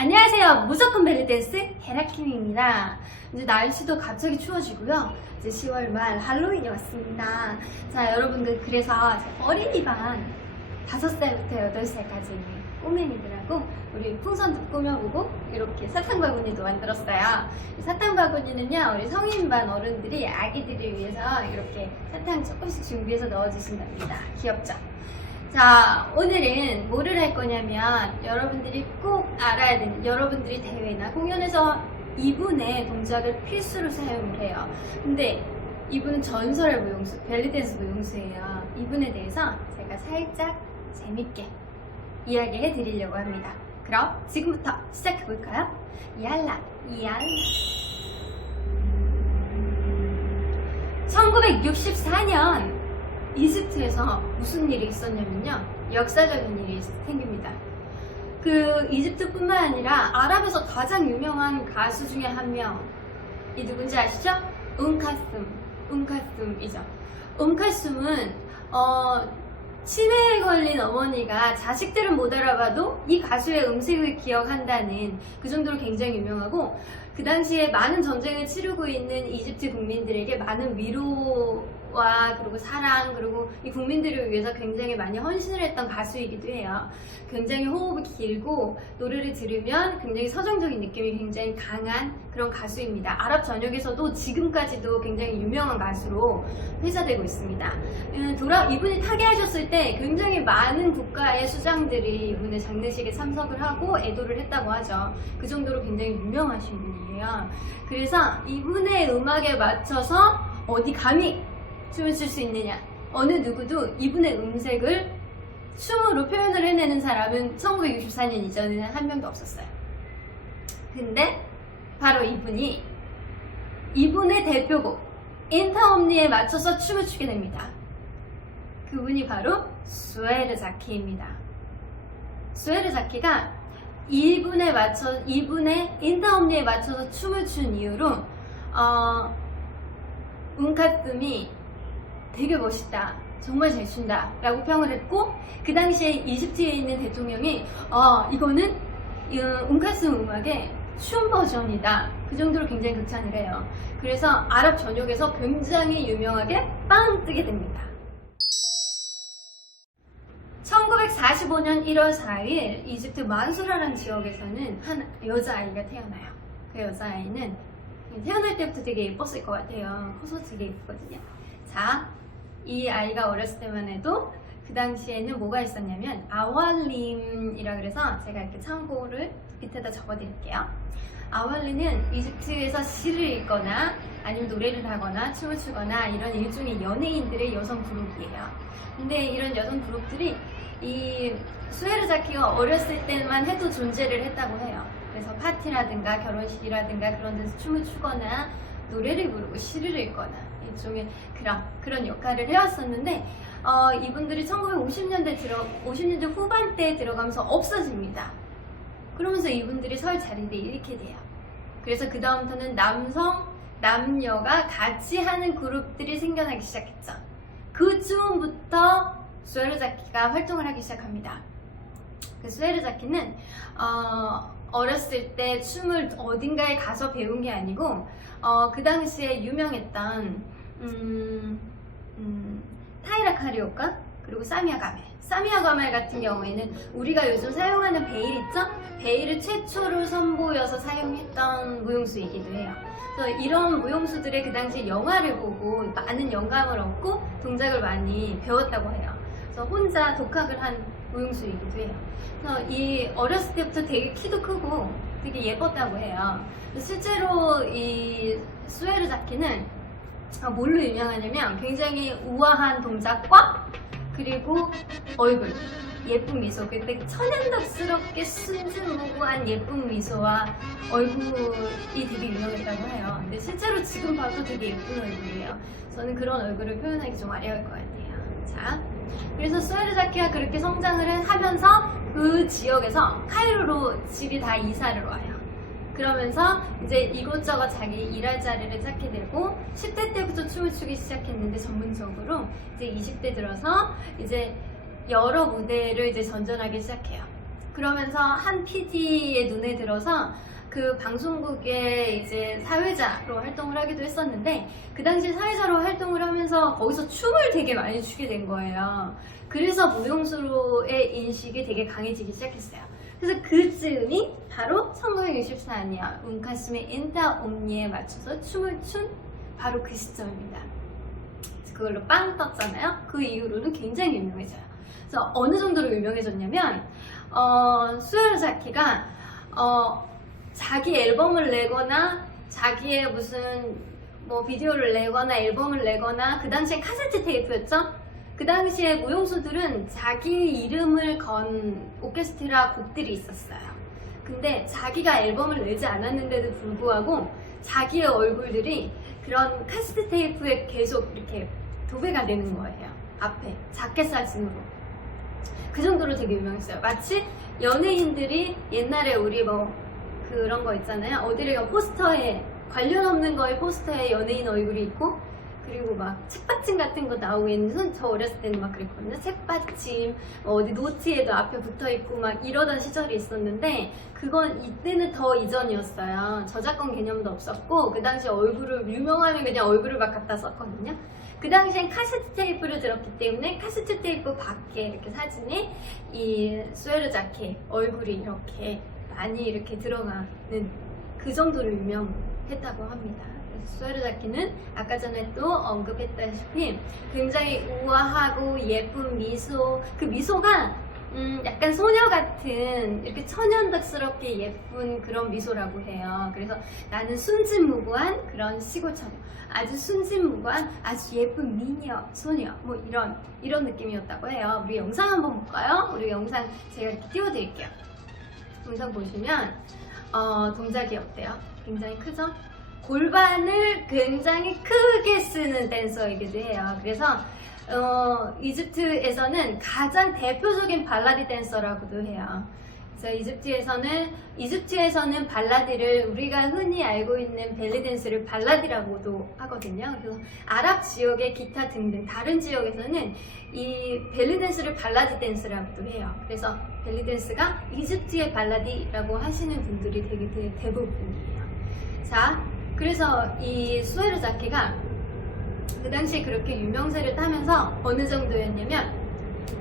안녕하세요. 무조건 벨리댄스 헤라킴입니다. 이제 날씨도 갑자기 추워지고요. 이제 10월 말 할로윈이 왔습니다. 자, 여러분들 그래서 어린이반 5살부터 8살까지 꼬맹이들하고 우리 풍선도 꾸며보고 이렇게 사탕 바구니도 만들었어요. 이 사탕 바구니는요, 우리 성인반 어른들이 아기들을 위해서 이렇게 사탕 조금씩 준비해서 넣어주신답니다. 귀엽죠? 자, 오늘은 뭐를 할 거냐면 여러분들이 꼭 알아야 되는, 여러분들이 대회나 공연에서 이분의 동작을 필수로 사용을 해요. 근데 이분은 전설의 무용수, 벨리댄스 무용수예요. 이분에 대해서 제가 살짝 재밌게 이야기해 드리려고 합니다. 그럼 지금부터 시작해 볼까요? 얄라 얄라. 1964년 이집트에서 무슨 일이 있었냐면요, 역사적인 일이 생깁니다. 그 이집트뿐만 아니라 아랍에서 가장 유명한 가수 중에 한 명, 이 누군지 아시죠? 음칼숨이죠. 음칼숨은 치매에 걸린 어머니가 자식들은 못 알아봐도 이 가수의 음색을 기억한다는 그 정도로 굉장히 유명하고, 그 당시에 많은 전쟁을 치르고 있는 이집트 국민들에게 많은 위로와 그리고 사랑, 그리고 이 국민들을 위해서 굉장히 많이 헌신을 했던 가수이기도 해요. 굉장히 호흡이 길고 노래를 들으면 굉장히 서정적인 느낌이 굉장히 강한 그런 가수입니다. 아랍 전역에서도 지금까지도 굉장히 유명한 가수로 회자되고 있습니다. 이분이 타계하셨을 때 굉장히 많은 국가의 수장들이 이분의 장례식에 참석을 하고 애도를 했다고 하죠. 그 정도로 굉장히 유명하신 분이에요. 그래서 이분의 음악에 맞춰서 어디 감히 춤을 출 수 있느냐, 어느 누구도 이분의 음색을 춤으로 표현을 해내는 사람은 1964년 이전에는 한 명도 없었어요. 근데 바로 이분이 이분의 대표곡 인타옴니에 맞춰서 춤을 추게 됩니다. 그분이 바로 수에르 자키입니다. 수에르 자키가 이분의 인타옴니에 맞춰서 춤을 춘 이후로 운카뜸이 되게 멋있다, 정말 잘 춘다 라고 평을 했고, 그 당시에 이집트에 있는 대통령이 이거는 운카슴 음악의 춤 버전이다, 그 정도로 굉장히 극찬을 해요. 그래서 아랍 전역에서 굉장히 유명하게 빵 뜨게 됩니다. 1945년 1월 4일 이집트 만수라라는 지역에서는 한 여자아이가 태어나요. 그 여자아이는 태어날 때부터 되게 예뻤을 것 같아요. 커서 되게 예쁘거든요. 자, 이 아이가 어렸을 때만 해도 그 당시에는 뭐가 있었냐면 아왈림이라 그래서 제가 이렇게 참고를 밑에다 적어드릴게요. 아왈리는 이집트에서 시를 읽거나 아니면 노래를 하거나 춤을 추거나 이런 일종의 연예인들의 여성 그룹이에요. 근데 이런 여성 그룹들이 이 수에르 자키가 어렸을 때만 해도 존재를 했다고 해요. 그래서 파티라든가 결혼식이라든가 그런 데서 춤을 추거나 노래를 부르고 시를 읽거나 일종의 그런 역할을 해왔었는데, 이분들이 1950년대 후반대에 들어가면서 없어집니다. 그러면서 이분들이 설 자리를 잃게 돼요. 그래서 그 다음부터는 남녀가 같이 하는 그룹들이 생겨나기 시작했죠. 그 즈음부터 수에르 자키가 활동을 하기 시작합니다. 그 수에르 자키는 어렸을 때 춤을 어딘가에 가서 배운 게 아니고 그 당시에 유명했던 타이라 카리오카 그리고 사미아 가멜 같은 경우에는 우리가 요즘 사용하는 베일 있죠? 베일을 최초로 선보여서 사용했던 무용수이기도 해요. 그래서 이런 무용수들의 그 당시 영화를 보고 많은 영감을 얻고 동작을 많이 배웠다고 해요. 그래서 혼자 독학을 한 무용수이기도 해요. 그래서 이 어렸을 때부터 되게 키도 크고 되게 예뻤다고 해요. 실제로 이 수에르 자키는 뭘로 유명하냐면 굉장히 우아한 동작과 그리고 얼굴, 예쁜 미소, 그때 천연덕스럽게 순진무구한 예쁜 미소와 얼굴이 되게 유명했다고 해요. 근데 실제로 지금 봐도 되게 예쁜 얼굴이에요. 저는 그런 얼굴을 표현하기 좀 어려울 것 같아요. 자, 그래서 수에르 자키가 그렇게 성장을 하면서 그 지역에서 카이로로 집이 다 이사를 와요. 그러면서 이제 이곳저곳 자기 일할 자리를 찾게 되고 10대 때부터 춤을 추기 시작했는데 전문적으로 이제 20대 들어서 이제 여러 무대를 이제 전전하기 시작해요. 그러면서 한 PD의 눈에 들어서 그 방송국의 이제 사회자로 활동을 하기도 했었는데, 그 당시 사회자로 활동을 하면서 거기서 춤을 되게 많이 추게 된 거예요. 그래서 무용수로의 인식이 되게 강해지기 시작했어요. 그래서 그쯤이 바로 1964년 운카스의 인타 옴니에 맞춰서 춤을 춘 바로 그 시점입니다. 그걸로 빵 떴잖아요. 그 이후로는 굉장히 유명해져요. 그래서 어느 정도로 유명해졌냐면 수요자키가 자기 앨범을 내거나 자기의 무슨 뭐 비디오를 내거나 앨범을 내거나, 그 당시엔 카세트 테이프였죠? 그 당시에 무용수들은 자기 이름을 건 오케스트라 곡들이 있었어요. 근데 자기가 앨범을 내지 않았는데도 불구하고 자기의 얼굴들이 그런 카세트 테이프에 계속 이렇게 도배가 되는 거예요. 앞에 자켓 사진으로. 그 정도로 되게 유명했어요. 마치 연예인들이 옛날에 우리 뭐 그런 거 있잖아요. 어디를 가 포스터에, 관련 없는 거에 포스터에 연예인 얼굴이 있고, 그리고 막 책받침 같은 거 나오고 있는, 저 어렸을 때는 막 그랬거든요. 책받침, 어디 노트에도 앞에 붙어 있고 막 이러던 시절이 있었는데, 그건 이때는 더 이전이었어요. 저작권 개념도 없었고, 그 당시 얼굴을, 유명하면 그냥 얼굴을 막 갖다 썼거든요. 그 당시엔 카세트 테이프를 들었기 때문에 카세트 테이프 밖에 이렇게 사진에 이 수에르자키 얼굴이 이렇게 많이 이렇게 들어가는, 그 정도로 유명했다고 합니다. 수에르자키는 아까 전에 또 언급했다시피 굉장히 우아하고 예쁜 미소, 그 미소가 약간 소녀 같은, 이렇게 천연덕스럽게 예쁜 그런 미소라고 해요. 그래서 나는 순진무구한 그런 시골 처녀, 아주 순진무구한 아주 예쁜 미녀, 소녀, 뭐 이런 느낌이었다고 해요. 우리 영상 한번 볼까요? 우리 영상 제가 이렇게 띄워드릴게요. 영상 보시면 동작이 어때요? 굉장히 크죠? 골반을 굉장히 크게 쓰는 댄서이기도 해요. 그래서 이집트에서는 가장 대표적인 발라디 댄서라고도 해요. 그래서 이집트에서는 발라디를, 우리가 흔히 알고 있는 벨리 댄스를 발라디라고도 하거든요. 그래서 아랍 지역의 기타 등등 다른 지역에서는 이 벨리 댄스를 발라디 댄스라고도 해요. 그래서 벨리 댄스가 이집트의 발라디라고 하시는 분들이 되게 대부분이에요. 자, 그래서 이 수에르자키가 그 당시 그렇게 유명세를 타면서 어느 정도였냐면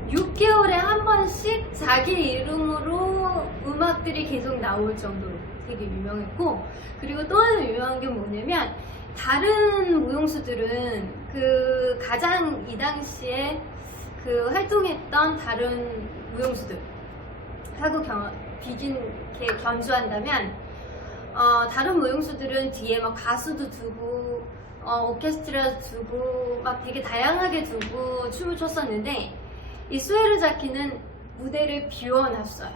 6개월에 한 번씩 자기 이름으로 음악들이 계속 나올 정도로 되게 유명했고, 그리고 또 하나 유명한 게 뭐냐면 다른 무용수들은 그 가장 이 당시에 그 활동했던 다른 무용수들 하고 이렇게 견주한다면 다른 무용수들은 뒤에 막 가수도 두고 오케스트라 두고 막 되게 다양하게 두고 춤을 췄었는데, 이 수에르자키는 무대를 비워놨어요.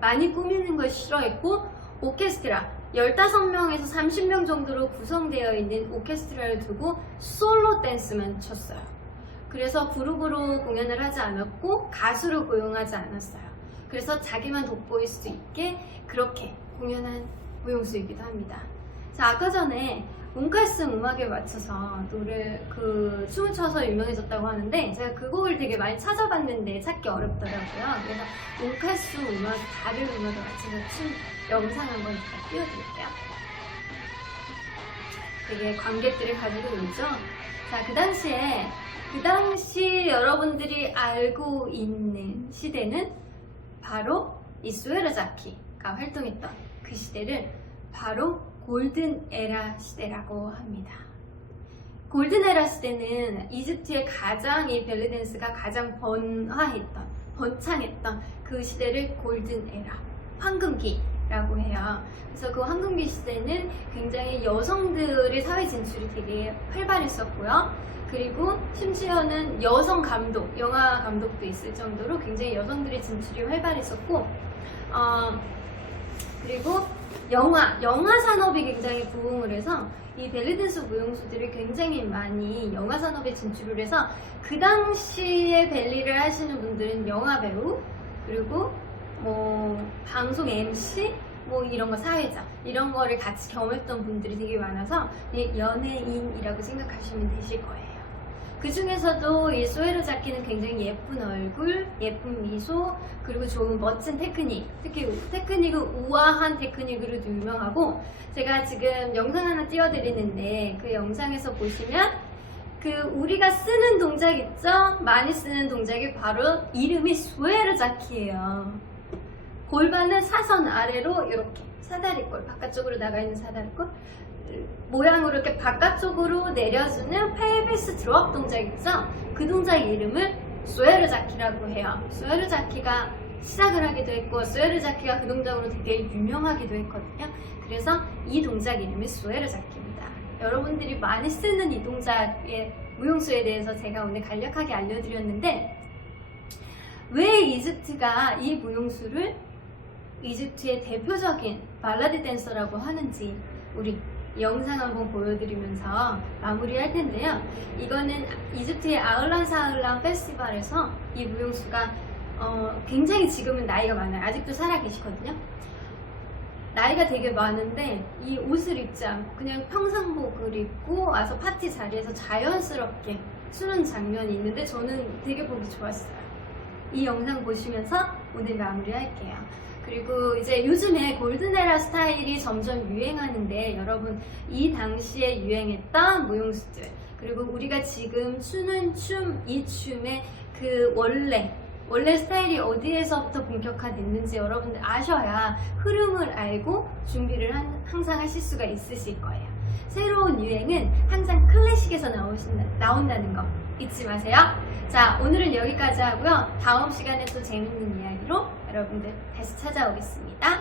많이 꾸미는 걸 싫어했고, 오케스트라 15명에서 30명 정도로 구성되어 있는 오케스트라를 두고 솔로 댄스만 췄어요. 그래서 그룹으로 공연을 하지 않았고 가수를 고용하지 않았어요. 그래서 자기만 돋보일 수 있게 그렇게 공연한 무용수이기도 합니다. 자, 아까 전에 운카스 음악에 맞춰서 춤을 춰서 유명해졌다고 하는데, 제가 그 곡을 되게 많이 찾아봤는데 찾기 어렵더라고요. 그래서 운카스 음악, 다른 음악에 맞춰서 춤 영상 한번 제가 띄워드릴게요. 되게 관객들이 가지고 놀죠. 자, 그 당시 여러분들이 알고 있는 시대는 바로 이 수에르자키가 활동했던 그 시대를 바로 골든 에라 시대라고 합니다. 골든 에라 시대는 이집트의 가장 이 벨리 댄스가 가장 번창했던 그 시대를 골든 에라, 황금기라고 해요. 그래서 그 황금기 시대는 굉장히 여성들의 사회 진출이 되게 활발했었고요. 그리고 심지어는 여성 감독, 영화 감독도 있을 정도로 굉장히 여성들의 진출이 활발했었고, 그리고 영화 산업이 굉장히 부흥을 해서 이 벨리댄스 무용수들이 굉장히 많이 영화 산업에 진출을 해서, 그 당시에 벨리를 하시는 분들은 영화 배우, 그리고 뭐 방송 MC, 뭐 이런 거, 사회자, 이런 거를 같이 경험했던 분들이 되게 많아서 연예인이라고 생각하시면 되실 거예요. 그 중에서도 이 소에르자키는 굉장히 예쁜 얼굴, 예쁜 미소, 그리고 좋은 멋진 테크닉, 특히 테크닉은 우아한 테크닉으로도 유명하고, 제가 지금 영상 하나 띄워드리는데 그 영상에서 보시면 그 우리가 쓰는 동작 있죠? 많이 쓰는 동작이 바로 이름이 소에르자키예요. 골반을 사선 아래로 이렇게 사다리꼴, 바깥쪽으로 나가 있는 사다리꼴 모양으로 이렇게 바깥쪽으로 내려주는 펠비스 드롭 동작 있죠? 그 동작 이름을 소에르자키라고 해요. 소에르자키가 시작을 하기도 했고 소에르자키가 그 동작으로 되게 유명하기도 했거든요. 그래서 이 동작 이름이 소에르자키입니다. 여러분들이 많이 쓰는 이 동작의 무용수에 대해서 제가 오늘 간략하게 알려드렸는데, 왜 이집트가 이 무용수를 이집트의 대표적인 발라드 댄서라고 하는지 우리 영상 한번 보여드리면서 마무리할 텐데요. 이거는 이집트의 아을란 사을란 페스티벌에서 이 무용수가 굉장히 지금은 나이가 많아요. 아직도 살아계시거든요. 나이가 되게 많은데 이 옷을 입지 않고 그냥 평상복을 입고 와서 파티 자리에서 자연스럽게 추는 장면이 있는데 저는 되게 보기 좋았어요. 이 영상 보시면서 오늘 마무리할게요. 그리고 이제 요즘에 골든에라 스타일이 점점 유행하는데, 여러분 이 당시에 유행했던 무용수들, 그리고 우리가 지금 추는 춤, 이 춤의 그 원래 스타일이 어디에서부터 본격화됐는지 여러분들 아셔야 흐름을 알고 준비를 항상 하실 수가 있으실 거예요. 새로운 유행은 항상 클래식에서 나온다는 거 잊지 마세요. 자, 오늘은 여기까지 하고요. 다음 시간에 또 재밌는 이야기로 여러분들 다시 찾아오겠습니다.